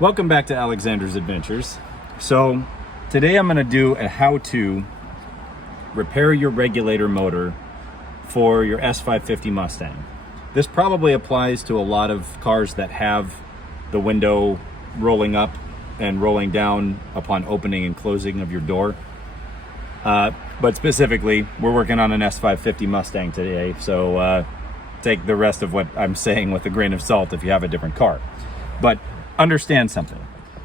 Welcome back to Alexander's Adventures. So today I'm going to do a how-to repair your regulator motor for your S550 Mustang. This probably applies to a lot of cars that have the window rolling up and rolling down upon opening and closing of your door. But specifically, we're working on an S550 Mustang today, so take the rest of what I'm saying with a grain of salt if you have a different car. But understand something.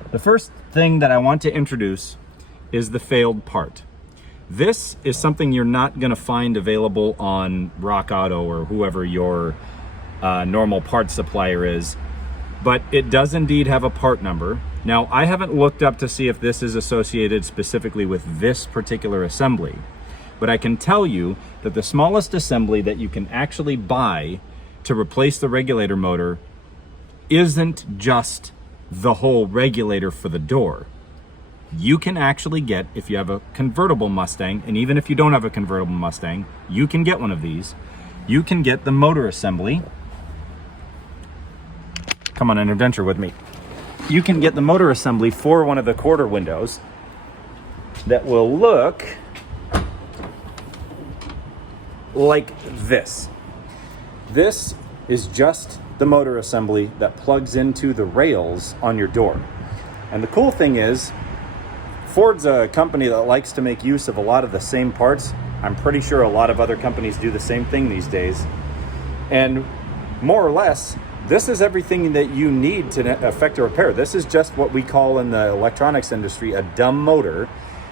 The first thing that I want to introduce is the failed part. This is something you're not going to find available on Rock Auto or whoever your normal parts supplier is, but it does indeed have a part number. Now, I haven't looked up to see if this is associated specifically with this particular assembly, but I can tell you that the smallest assembly that you can actually buy to replace the regulator motor isn't just the whole regulator for the door. You can actually get, if you have a convertible Mustang, and even if you don't have a convertible Mustang, you can get one of these. You can get the motor assembly. Come on an adventure with me. You can get the motor assembly for one of the quarter windows that will look like this. This is just the motor assembly that plugs into the rails on your door. And the cool thing is, Ford's a company that likes to make use of a lot of the same parts. I'm pretty sure a lot of other companies do the same thing these days. And more or less, this is everything that you need to effect a repair. This is just what we call in the electronics industry a dumb motor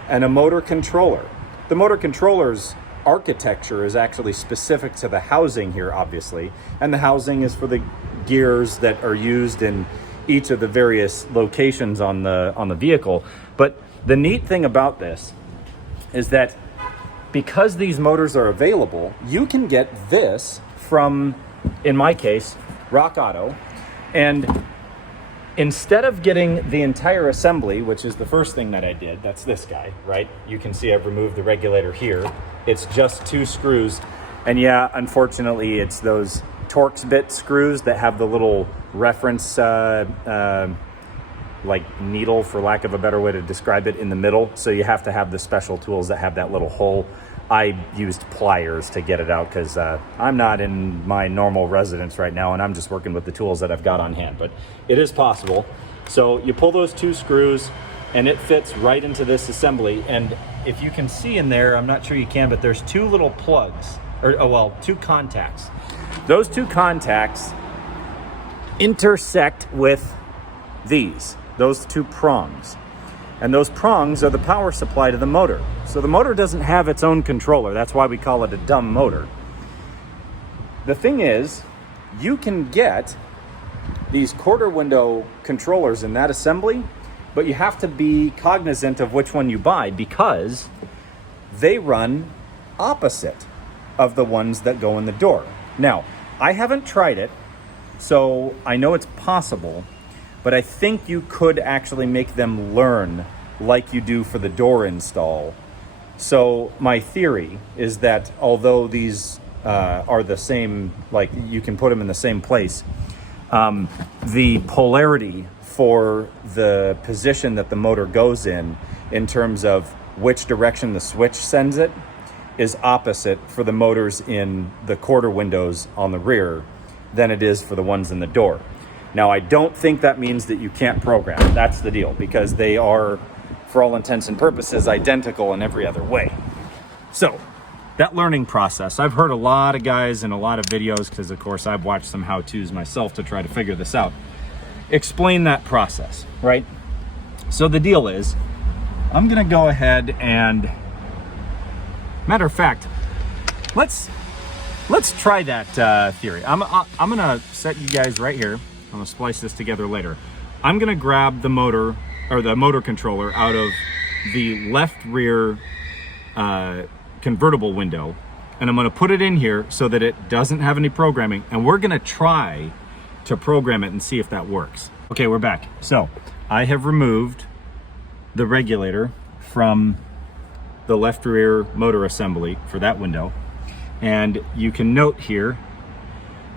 and a motor controller. The motor controller's architecture is actually specific to the housing here, obviously, and the housing is for the gears that are used in each of the various locations on the vehicle. But the neat thing about this is that because these motors are available, you can get this from, in my case, Rock Auto, and instead of getting the entire assembly, which is the first thing that I did, that's this guy, right? You can see I've removed the regulator here. It's just 2 screws. And yeah, unfortunately, it's those Torx bit screws that have the little reference, like needle, for lack of a better way to describe it, in the middle. So you have to have the special tools that have that little hole. I used pliers to get it out because I'm not in my normal residence right now, and I'm just working with the tools that I've got on hand. But it is possible. So you pull those 2 screws, and it fits right into this assembly. And if you can see in there, I'm not sure you can, but there's 2 little plugs, or 2 contacts. Those 2 contacts intersect with those 2 prongs. And those prongs are the power supply to the motor. So the motor doesn't have its own controller. That's why we call it a dumb motor. The thing is, you can get these quarter window controllers in that assembly, but you have to be cognizant of which one you buy because they run opposite of the ones that go in the door. Now, I haven't tried it, so I know it's possible, but I think you could actually make them learn like you do for the door install. So my theory is that although these are the same, like you can put them in the same place, the polarity for the position that the motor goes in terms of which direction the switch sends it, is opposite for the motors in the quarter windows on the rear than it is for the ones in the door. Now, I don't think that means that you can't program. That's the deal, because they are, for all intents and purposes, identical in every other way. So, that learning process, I've heard a lot of guys in a lot of videos, because of course I've watched some how-tos myself to try to figure this out, explain that process, right? So the deal is, I'm gonna go ahead and, matter of fact, let's try that theory. I'm gonna set you guys right here. I'm gonna splice this together later. I'm gonna grab the motor, or the motor controller, out of the left rear convertible window, and I'm gonna put it in here so that it doesn't have any programming, and we're gonna try to program it and see if that works. Okay, we're back. So I have removed the regulator from the left rear motor assembly for that window, and you can note here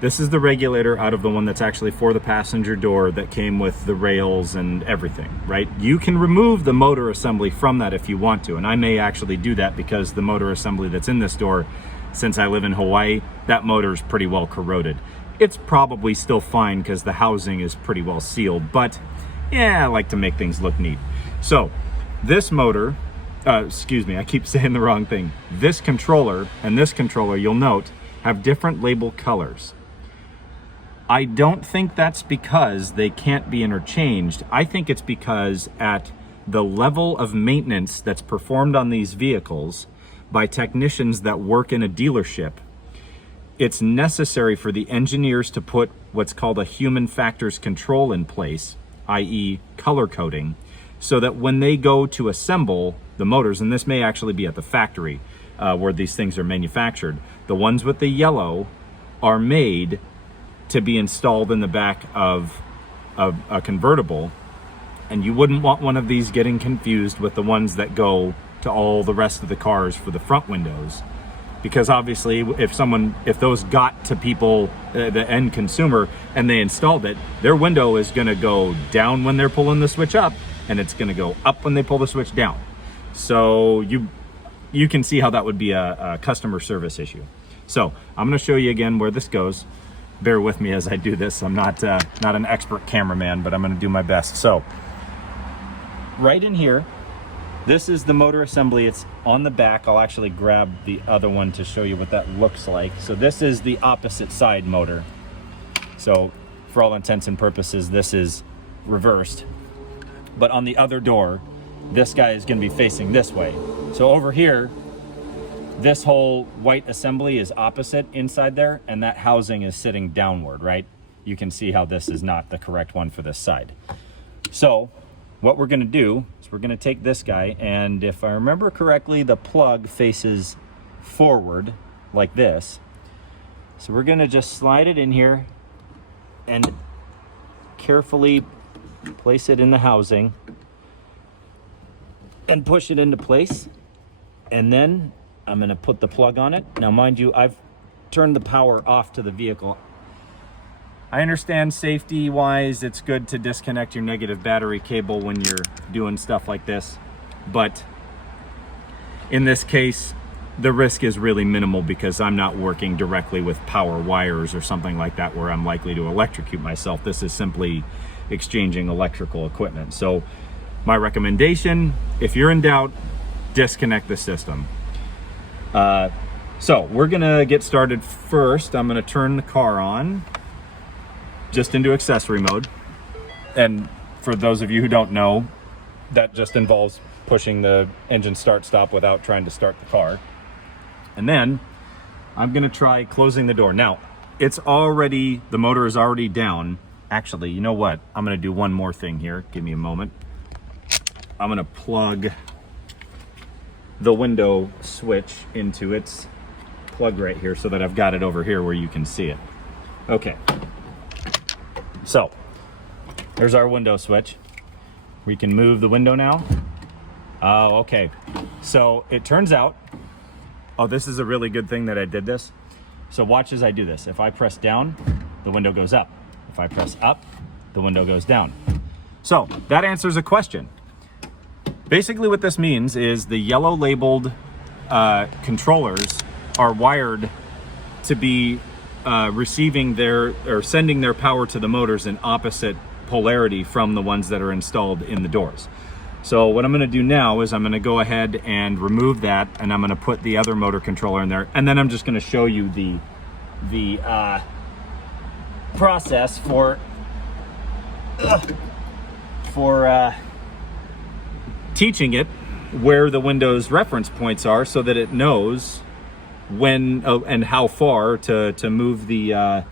This is the regulator out of the one that's actually for the passenger door that came with the rails and everything, right? You can remove the motor assembly from that if you want to, and I may actually do that because the motor assembly that's in this door, since I live in Hawaii, that motor is pretty well corroded. It's probably still fine because the housing is pretty well sealed, but yeah, I like to make things look neat. So this motor, excuse me, I keep saying the wrong thing. This controller and this controller, you'll note, have different label colors. I don't think that's because they can't be interchanged. I think it's because at the level of maintenance that's performed on these vehicles by technicians that work in a dealership, it's necessary for the engineers to put what's called a human factors control in place, i.e. color coding, so that when they go to assemble the motors, and this may actually be at the factory where these things are manufactured, the ones with the yellow are made to be installed in the back of a convertible, and you wouldn't want one of these getting confused with the ones that go to all the rest of the cars for the front windows, because obviously if those got to people, the end consumer, and they installed it, their window is going to go down when they're pulling the switch up, and it's going to go up when they pull the switch down. So you can see how that would be a customer service issue. So I'm going to show you again where this goes. Bear with me as I do this. I'm not an expert cameraman, but I'm going to do my best. So right in here, this is the motor assembly. It's on the back. I'll actually grab the other one to show you what that looks like. So this is the opposite side motor. So for all intents and purposes, this is reversed. But on the other door, this guy is going to be facing this way. So over here, this whole white assembly is opposite inside there, and that housing is sitting downward, right? You can see how this is not the correct one for this side. So what we're going to do is we're going to take this guy, and if I remember correctly, the plug faces forward like this. So we're going to just slide it in here and carefully place it in the housing and push it into place, and then I'm going to put the plug on it. Now, mind you, I've turned the power off to the vehicle. I understand safety-wise, it's good to disconnect your negative battery cable when you're doing stuff like this. But in this case, the risk is really minimal because I'm not working directly with power wires or something like that where I'm likely to electrocute myself. This is simply exchanging electrical equipment. So my recommendation, if you're in doubt, disconnect the system. So we're gonna get started first. I'm gonna turn the car on just into accessory mode. And for those of you who don't know, that just involves pushing the engine start stop without trying to start the car. And then I'm gonna try closing the door. Now, the motor is already down. Actually, you know what? I'm gonna do one more thing here. Give me a moment. I'm gonna plug the window switch into its plug right here so that I've got it over here where you can see it. Okay. So there's our window switch. We can move the window now. Oh, okay. So it turns out, this is a really good thing that I did this. So watch as I do this. If I press down, the window goes up. If I press up, the window goes down. So that answers a question. Basically what this means is the yellow labeled controllers are wired to be sending their power to the motors in opposite polarity from the ones that are installed in the doors. So what I'm going to do now is I'm going to go ahead and remove that, and I'm going to put the other motor controller in there, and then I'm just going to show you the process for teaching it where the Windows reference points are so that it knows when and how far to move the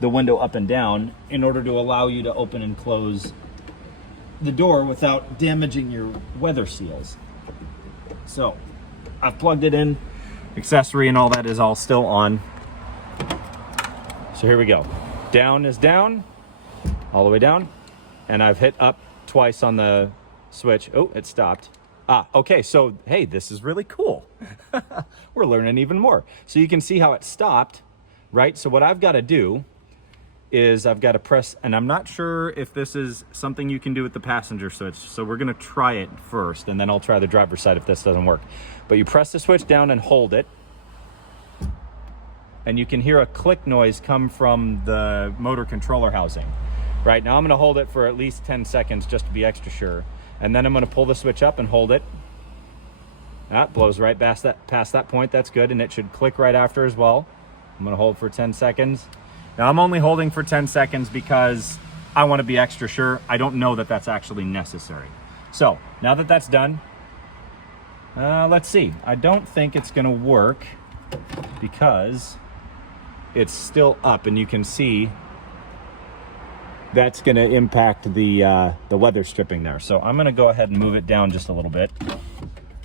window up and down in order to allow you to open and close the door without damaging your weather seals. So I've plugged it in, accessory and all that is all still on. So here we go. Down is down, all the way down, and I've hit up twice on the switch. Oh, it stopped. Okay, so hey, this is really cool. We're learning even more. So you can see how it stopped right? So what I've got to do is I've got to press, and I'm not sure if this is something you can do with the passenger switch, so we're going to try it first, and then I'll try the driver's side if this doesn't work. But you press the switch down and hold it, and you can hear a click noise come from the motor controller housing. Right now I'm going to hold it for at least 10 seconds just to be extra sure, and then I'm going to pull the switch up and hold it. That blows right past that point. That's good, and it should click right after as well. I'm going to hold for 10 seconds. Now I'm only holding for 10 seconds because I want to be extra sure. I don't know that that's actually necessary. So now that that's done, let's see. I don't think it's going to work because it's still up, and you can see that's going to impact the weather stripping there. So I'm going to go ahead and move it down just a little bit,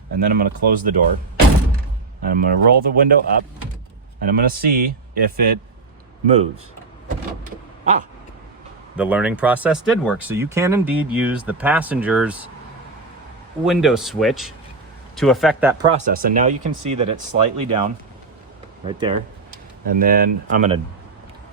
and then I'm going to close the door, and I'm going to roll the window up, and I'm going to see if it moves. The learning process did work. So you can indeed use the passenger's window switch to affect that process. And now you can see that it's slightly down right there. And then I'm gonna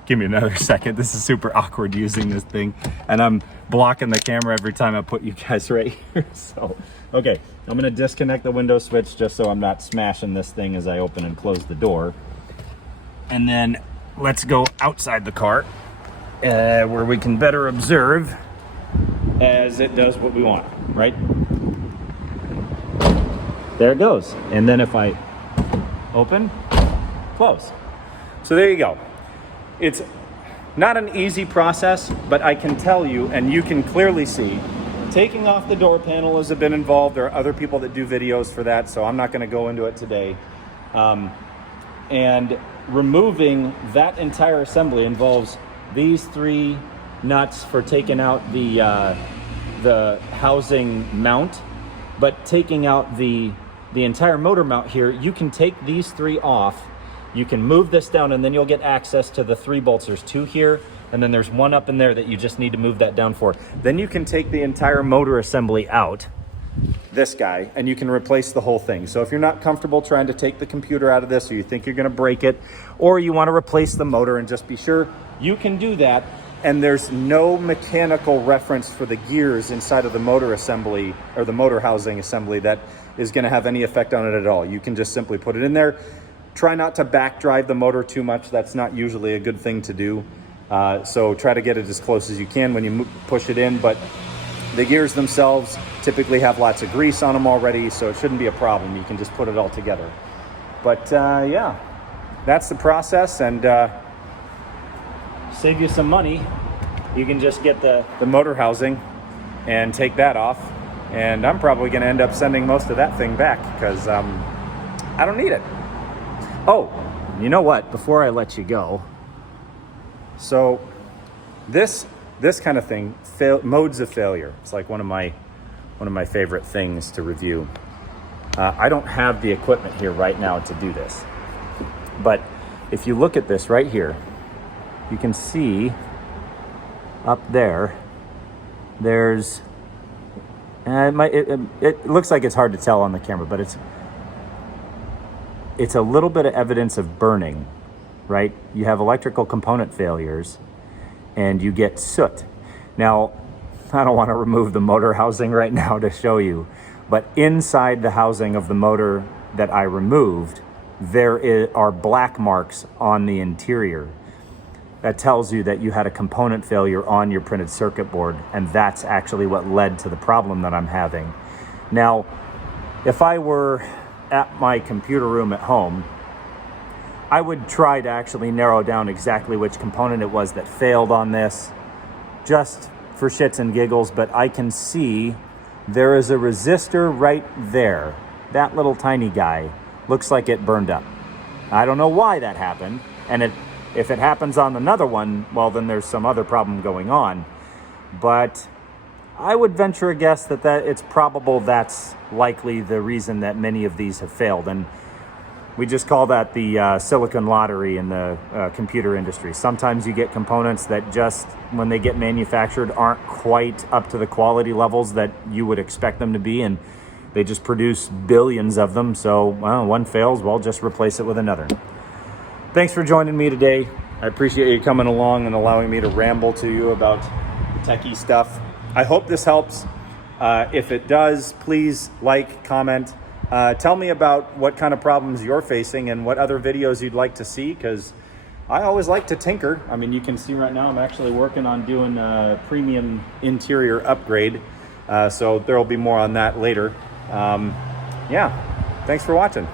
give me another second. This is super awkward using this thing, and I'm blocking the camera every time I put you guys right here. So, okay, I'm gonna disconnect the window switch just so I'm not smashing this thing as I open and close the door. And then let's go outside the car where we can better observe as it does what we want, right? There it goes. And then if I open, close. So there you go. It's not an easy process, but I can tell you, and you can clearly see, taking off the door panel has been involved. There are other people that do videos for that, so I'm not going to go into it today. And removing that entire assembly involves these 3 nuts for taking out the housing mount, but taking out the entire motor mount here. You can take these 3 off, you can move this down, and then you'll get access to the 3 bolts. There's 2 here, and then there's 1 up in there that you just need to move that down for. Then you can take the entire motor assembly out, this guy, and you can replace the whole thing. So if you're not comfortable trying to take the computer out of this, or you think you're going to break it, or you want to replace the motor and just be sure, you can do that. And there's no mechanical reference for the gears inside of the motor assembly or the motor housing assembly that is going to have any effect on it at all. You can just simply put it in there. Try not to back drive the motor too much. That's not usually a good thing to do. So try to get it as close as you can when you push it in, but the gears themselves typically have lots of grease on them already, so it shouldn't be a problem. You can just put it all together. But yeah, that's the process, and save you some money. You can just get the motor housing and take that off, and I'm probably going to end up sending most of that thing back because I don't need it. Oh, you know what? Before I let you go, so this kind of thing, modes of failure. It's like one of my favorite things to review. I don't have the equipment here right now to do this, but if you look at this right here, you can see up there, there's, it looks like it's hard to tell on the camera, but it's a little bit of evidence of burning, right? You have electrical component failures and you get soot. Now, I don't want to remove the motor housing right now to show you, but inside the housing of the motor that I removed, there are black marks on the interior. That tells you that you had a component failure on your printed circuit board, and that's actually what led to the problem that I'm having. Now, if I were at my computer room at home, I would try to actually narrow down exactly which component it was that failed on this, just for shits and giggles, but I can see there is a resistor right there. That little tiny guy looks like it burned up. I don't know why that happened, and if it happens on another one, well, then there's some other problem going on. But I would venture a guess that it's probable that's likely the reason that many of these have failed. And we just call that the silicon lottery in the computer industry. Sometimes you get components that just, when they get manufactured, aren't quite up to the quality levels that you would expect them to be, and they just produce billions of them. So, well, one fails, well, just replace it with another. thanks for joining me today. I appreciate you coming along and allowing me to ramble to you about the techie stuff. I hope this helps. If it does, please like, comment. Tell me about what kind of problems you're facing and what other videos you'd like to see, because I always like to tinker. I mean, you can see right now I'm actually working on doing a premium interior upgrade. So there will be more on that later. Yeah, thanks for watching.